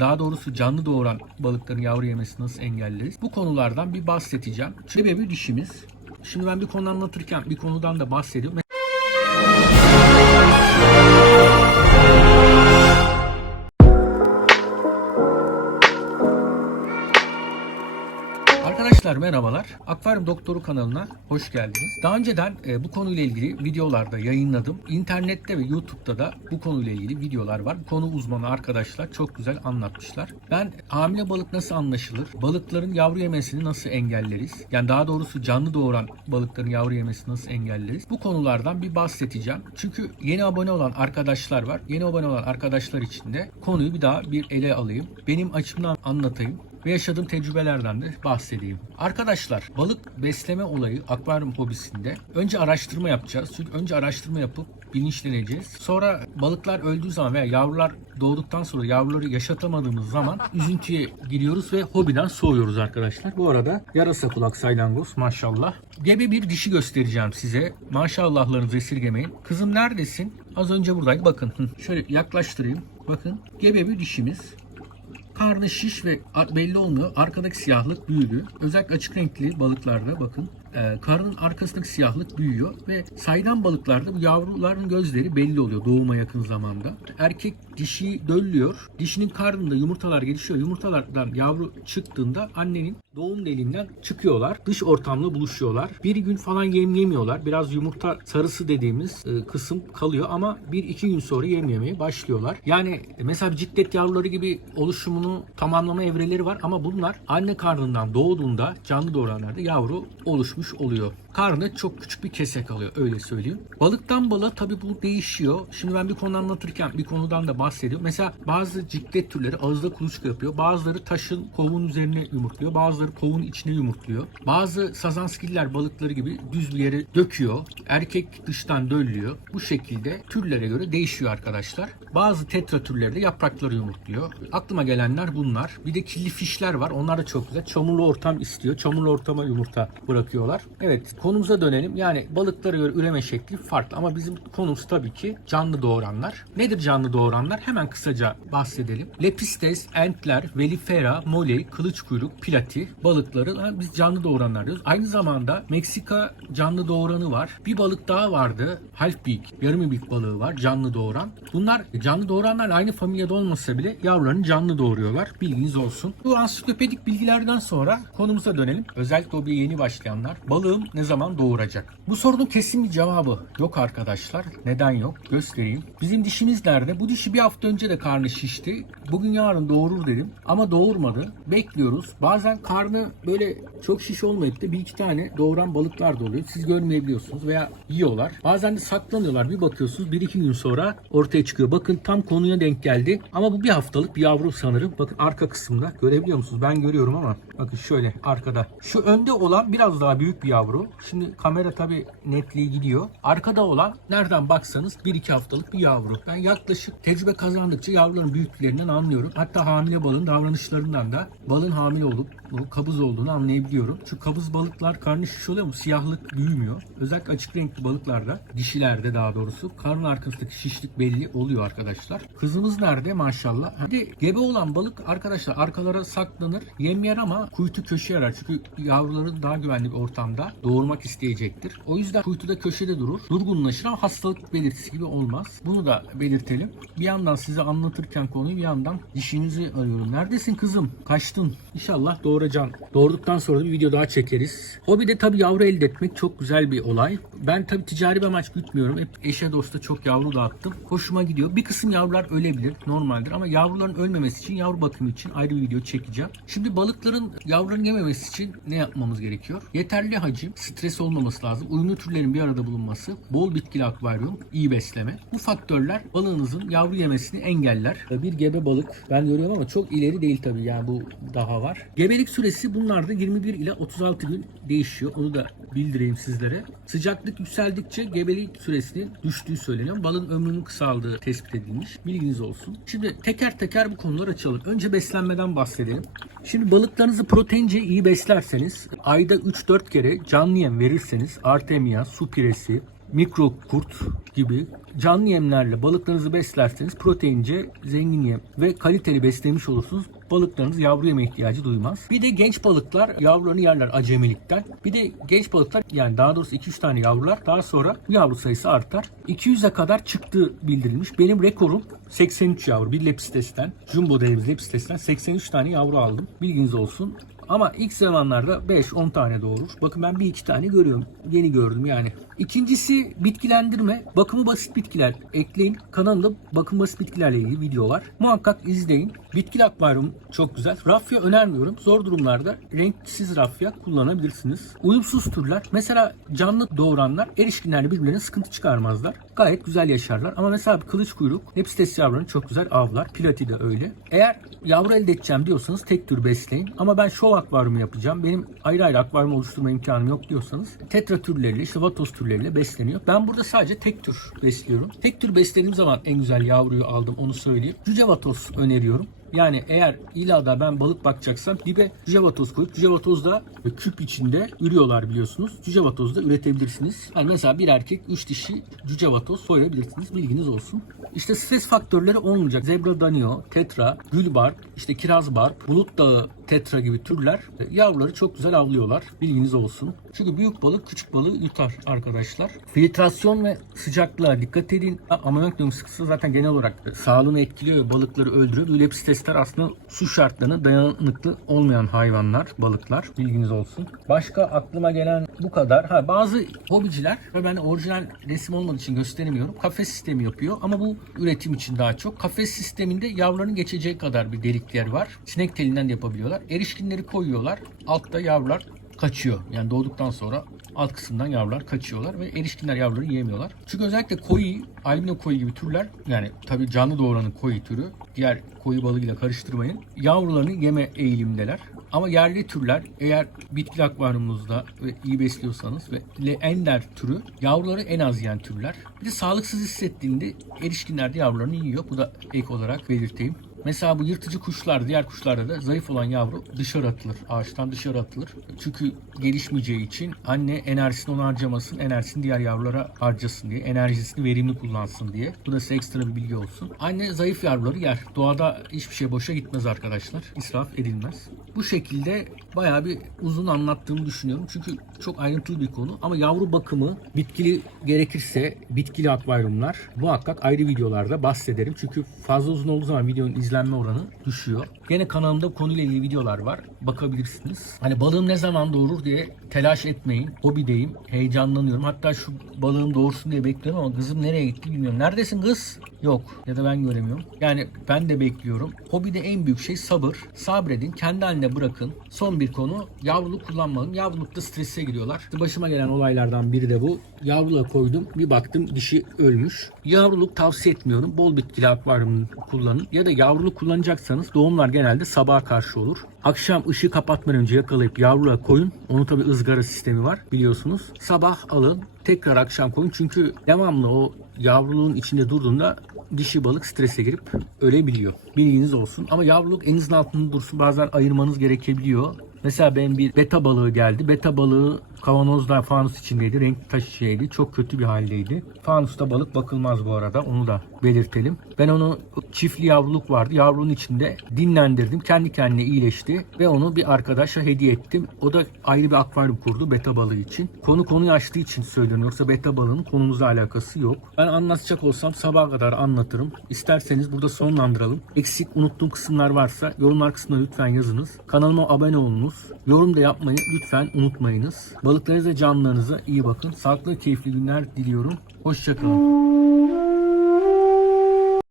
Daha doğrusu canlı doğuran balıkların yavru yemesi nasıl engelleriz? Bu konulardan bir bahsedeceğim. Sebebi dişimiz. Şimdi ben bir konu anlatırken bir konudan da bahsediyorum. Arkadaşlar merhabalar. Akvaryum Doktoru kanalına hoş geldiniz. Daha önceden e, bu konuyla ilgili videolarda yayınladım. İnternette ve YouTube'da da bu konuyla ilgili videolar var. Konu uzmanı arkadaşlar çok güzel anlatmışlar. Ben hamile balık nasıl anlaşılır? Balıkların yavru yemesini nasıl engelleriz? Yani daha doğrusu canlı doğuran balıkların yavru yemesini nasıl engelleriz? Bu konulardan bir bahsedeceğim. Çünkü yeni abone olan arkadaşlar var. Yeni abone olan arkadaşlar için de konuyu bir daha bir ele alayım. Benim açımdan anlatayım ve yaşadığım tecrübelerden de bahsedeyim. Arkadaşlar balık besleme olayı akvaryum hobisinde önce araştırma yapacağız. Çünkü önce araştırma yapıp bilinçleneceğiz. Sonra balıklar öldüğü zaman veya yavrular doğduktan sonra yavruları yaşatamadığımız zaman üzüntüye giriyoruz ve hobiden soğuyoruz arkadaşlar. Bu arada yarasa kulak saylangoz maşallah. Gebe bir dişi göstereceğim size. Maşallahlarınızı esirgemeyin. Kızım neredesin? Az önce buradaydı. Bakın. Şöyle yaklaştırayım. Bakın. Gebe bir dişimiz. Karnı şiş ve belli olmuyor. Arkadaki siyahlık büyüdü. Özellikle açık renkli balıklarda bakın e, karnın arkasındaki siyahlık büyüyor ve saydam balıklarda bu yavruların gözleri belli oluyor doğuma yakın zamanda. Erkek dişi döllüyor. Dişinin karnında yumurtalar gelişiyor. Yumurtalardan yavru çıktığında annenin doğum deliğinden çıkıyorlar. Dış ortamla buluşuyorlar. Bir gün falan yem yemiyorlar. Biraz yumurta sarısı dediğimiz e, kısım kalıyor ama bir iki gün sonra yem yemeye başlıyorlar. Yani mesela ciklet yavruları gibi oluşumunu tamamlama evreleri var ama bunlar anne karnından doğduğunda canlı doğuranlarda yavru oluşmuş oluyor. Karnı çok küçük bir kese kalıyor öyle söyleyeyim. Balıktan balığa tabii bu değişiyor. Şimdi ben bir konu anlatırken bir konudan da bahsediyorum. Mesela bazı ciklet türleri ağızda kuluçka yapıyor. Bazıları taşın kovun üzerine yumurtluyor. Bazıları kovun içine yumurtluyor. Bazı sazanskiller balıkları gibi düz bir yere döküyor. Erkek dıştan döllüyor. Bu şekilde türlere göre değişiyor arkadaşlar. Bazı tetra türleri de yaprakları yumurtluyor. Aklıma gelenler bunlar. Bir de kirli fişler var. Onlar da çok güzel. Çamurlu ortam istiyor. Çamurlu ortama yumurta bırakıyorlar. Evet konumuza dönelim. Yani balıklara göre üreme şekli farklı ama bizim konumuz tabii ki canlı doğuranlar. Nedir canlı doğuranlar? Hemen kısaca bahsedelim. Lepistes, entler, velifera, moley, kılıç kuyruk, plati balıkları biz canlı doğuranlar diyoruz. Aynı zamanda Meksika canlı doğuranı var. Bir balık daha vardı. Halfbeak, yarım ibik balığı var canlı doğuran. Bunlar canlı doğuranlarla aynı familyada olmasa bile yavrularını canlı doğuruyorlar. Bilginiz olsun. Bu ansiklopedik bilgilerden sonra konumuza dönelim. Özellikle o yeni başlayanlar. Balığım ne zaman doğuracak? Bu sorunun kesin bir cevabı yok arkadaşlar. Neden yok? Göstereyim. Bizim dişimiz nerede? Bu dişi bir hafta önce de karnı şişti. Bugün yarın doğurur dedim. Ama doğurmadı. Bekliyoruz. Bazen karnı böyle çok şiş olmayıp da bir iki tane doğuran balıklar da oluyor. Siz görmeyebiliyorsunuz veya yiyorlar. Bazen de saklanıyorlar. Bir bakıyorsunuz bir iki gün sonra ortaya çıkıyor. Bakın tam konuya denk geldi. Ama bu bir haftalık bir yavru sanırım. Bakın arka kısımda görebiliyor musunuz? Ben görüyorum ama bakın şöyle arkada. Şu önde olan biraz daha büyük bir yavru. Şimdi kamera tabi netliği gidiyor. Arkada olan nereden baksanız 1-2 haftalık bir yavru. Ben yaklaşık tecrübe kazandıkça yavruların büyüklüklerinden anlıyorum. Hatta hamile balığın davranışlarından da balığın hamile olup bu kabız olduğunu anlayabiliyorum. Çünkü kabız balıklar karnı şiş oluyor mu siyahlık büyümüyor. Özellikle açık renkli balıklarda, dişilerde daha doğrusu karnın arkasındaki şişlik belli oluyor arkadaşlar. Kızımız nerede maşallah. Hadi gebe olan balık arkadaşlar arkalara saklanır. Yem yer ama kuytu köşe yarar. Çünkü yavruları daha güvenli bir ortamda doğurmak isteyecektir. O yüzden kuytuda köşede durur. Durgunlaşır ama hastalık belirtisi gibi olmaz. Bunu da belirtelim. Bir yandan size anlatırken konuyu bir yandan dişinizi arıyorum. Neredesin kızım? Kaçtın. İnşallah doğuracaksın. Doğurduktan sonra da bir video daha çekeriz. Hobide tabii yavru elde etmek çok güzel bir olay. Ben tabii ticari bir amaç gütmüyorum. Hep eşe dosta çok yavru dağıttım. Hoşuma gidiyor. Bir kısım yavrular ölebilir. Normaldir ama yavruların ölmemesi için yavru bakımı için ayrı bir video çekeceğim. Şimdi balıkların yavruların yememesi için ne yapmamız gerekiyor? Yeterli hacim, stres olmaması lazım. Uyumlu türlerin bir arada bulunması, bol bitkili akvaryum, iyi besleme. Bu faktörler balığınızın yavru yemesini engeller. Bir gebe balık ben görüyorum ama çok ileri değil tabii yani bu daha var. Gebelik süresi bunlarda 21 ile 36 gün değişiyor. Onu da bildireyim sizlere. Sıcaklık yükseldikçe gebelik süresinin düştüğü söyleniyor. Balın ömrünün kısaldığı tespit edilmiş. Bilginiz olsun. Şimdi teker teker bu konuları açalım. Önce beslenmeden bahsedelim. Şimdi balıklarınızı proteince iyi beslerseniz ayda 3-4 kere canlı yem verirseniz artemia, su piresi, mikro kurt gibi canlı yemlerle balıklarınızı beslerseniz proteince zengin yem ve kaliteli beslemiş olursunuz. Balıklarınız yavru yeme ihtiyacı duymaz. Bir de genç balıklar yavrularını yerler acemilikten. Bir de genç balıklar yani daha doğrusu 2-3 tane yavrular daha sonra yavru sayısı artar. 200'e kadar çıktığı bildirilmiş. Benim rekorum 83 yavru bir lepistes'ten, jumbo dediğimiz lepistes'ten 83 tane yavru aldım. Bilginiz olsun. Ama ilk zamanlarda 5-10 tane doğurur. Bakın ben bir iki tane görüyorum. Yeni gördüm yani. İkincisi bitkilendirme. Bakımı basit bitkiler ekleyin. Kanalımda bakım basit bitkilerle ilgili video var. Muhakkak izleyin. Bitkili akvaryum çok güzel. Rafya önermiyorum. Zor durumlarda renksiz rafya kullanabilirsiniz. Uyumsuz türler. Mesela canlı doğuranlar erişkinlerle birbirlerine sıkıntı çıkarmazlar. Gayet güzel yaşarlar. Ama mesela bir kılıç kuyruk Lepstes yavrularını çok güzel avlar. Pilati de öyle. Eğer yavru elde edeceğim diyorsanız tek tür besleyin. Ama ben şov akvaryumu yapacağım. Benim ayrı ayrı akvaryum oluşturma imkanım yok diyorsanız tetra türleriyle, işte vatos türleriyle besleniyor. Ben burada sadece tek tür besliyorum. Tek tür beslediğim zaman en güzel yavruyu aldım onu söyleyeyim. Cüce vatos öneriyorum. Yani eğer ilada ben balık bakacaksam dibe cücevatoz koyup cücevatozda küp içinde ürüyorlar biliyorsunuz. Cücevatozda üretebilirsiniz. Yani mesela bir erkek 3 dişi cücevatoz soyabilirsiniz. Bilginiz olsun. İşte stres faktörleri olmayacak. Zebra danio, tetra, gülbarp, işte kirazbarp, bulut dağı tetra gibi türler yavruları çok güzel avlıyorlar. Bilginiz olsun. Çünkü büyük balık küçük balığı yutar arkadaşlar. Filtrasyon ve sıcaklığa dikkat edin. Amonyak sıkıntısı zaten genel olarak sağlığını etkiliyor ve balıkları öldürüyor. Bu lepistesler aslında su şartlarına dayanıklı olmayan hayvanlar, balıklar. Bilginiz olsun. Başka aklıma gelen bu kadar. Ha bazı hobiciler ve ben orijinal resim olmadığı için gösteremiyorum. Kafes sistemi yapıyor ama bu üretim için daha çok. Kafes sisteminde yavruların geçeceği kadar bir delik yer var. Sinek telinden de yapabiliyorlar. Erişkinleri koyuyorlar. Altta yavrular kaçıyor. Yani doğduktan sonra alt kısımdan yavrular kaçıyorlar ve erişkinler yavruları yiyemiyorlar. Çünkü özellikle koyu, albino koyu gibi türler yani tabii canlı doğuranın koyu türü diğer koyu balığıyla karıştırmayın. Yavrularını yeme eğilimdeler. Ama yerli türler eğer bitki akvaryumunuzda ve iyi besliyorsanız ve ender türü yavruları en az yiyen türler. Bir de sağlıksız hissettiğinde erişkinler de yavrularını yiyor. Bu da ek olarak belirteyim. Mesela bu yırtıcı kuşlar, diğer kuşlarda da zayıf olan yavru dışarı atılır. Ağaçtan dışarı atılır. Çünkü gelişmeyeceği için anne enerjisini ona harcamasın, enerjisini diğer yavrulara harcasın diye, enerjisini verimli kullansın diye. Bu da size ekstra bir bilgi olsun. Anne zayıf yavruları yer. Doğada hiçbir şey boşa gitmez arkadaşlar. İsraf edilmez. Bu şekilde bayağı bir uzun anlattığımı düşünüyorum. Çünkü çok ayrıntılı bir konu. Ama yavru bakımı bitkili gerekirse bitkili akvaryumlar muhakkak ayrı videolarda bahsederim. Çünkü fazla uzun olduğu zaman videonun izlenme oranı düşüyor. Gene kanalımda konuyla ilgili videolar var. Bakabilirsiniz. Hani balığım ne zaman doğurur diye telaş etmeyin. Hobideyim. Heyecanlanıyorum. Hatta şu balığım doğursun diye bekliyorum ama kızım nereye gitti bilmiyorum. Neredesin kız? Yok. Ya da ben göremiyorum. Yani ben de bekliyorum. Hobide en büyük şey sabır. Sabredin. Kendi haline bırakın. Son bir konu. Yavruluk kullanmayın. Yavrulukta strese giriyorlar. İşte başıma gelen olaylardan biri de bu. Yavruluğa koydum. Bir baktım dişi ölmüş. Yavruluk tavsiye etmiyorum. Bol bitkili akvaryum kullanın. Ya da yavruluk kullanacaksanız doğumlar genelde sabaha karşı olur. Akşam ışığı kapatmadan önce yakalayıp yavruluğa koyun. Onun tabi ızgara sistemi var biliyorsunuz. Sabah alın tekrar akşam koyun. Çünkü devamlı o yavruluğun içinde durduğunda dişi balık strese girip ölebiliyor. Bilginiz olsun. Ama yavruluk elinizin altında dursun. Bazen ayırmanız gerekebiliyor. Mesela benim bir beta balığı geldi. Beta balığı kavanozda fanus içindeydi. Renk taşıyaydı. Çok kötü bir haldeydi. Fanusta balık bakılmaz bu arada. Onu da belirtelim. Ben onu çiftli yavruluk vardı. Yavruluğun içinde dinlendirdim. Kendi kendine iyileşti. Ve onu bir arkadaşa hediye ettim. O da ayrı bir akvaryum kurdu beta balığı için. Konu konuyu açtığı için söylüyorum. Yoksa beta balığının konumuzla alakası yok. Ben anlatacak olsam sabaha kadar anlatırım. İsterseniz burada sonlandıralım. Eksik unuttuğum kısımlar varsa yorumlar kısmına lütfen yazınız. Kanalıma abone olunuz. Yorum da yapmayı lütfen unutmayınız. Balıklarınıza, canlılarınıza iyi bakın. Sağlıklı, keyifli günler diliyorum. Hoşçakalın.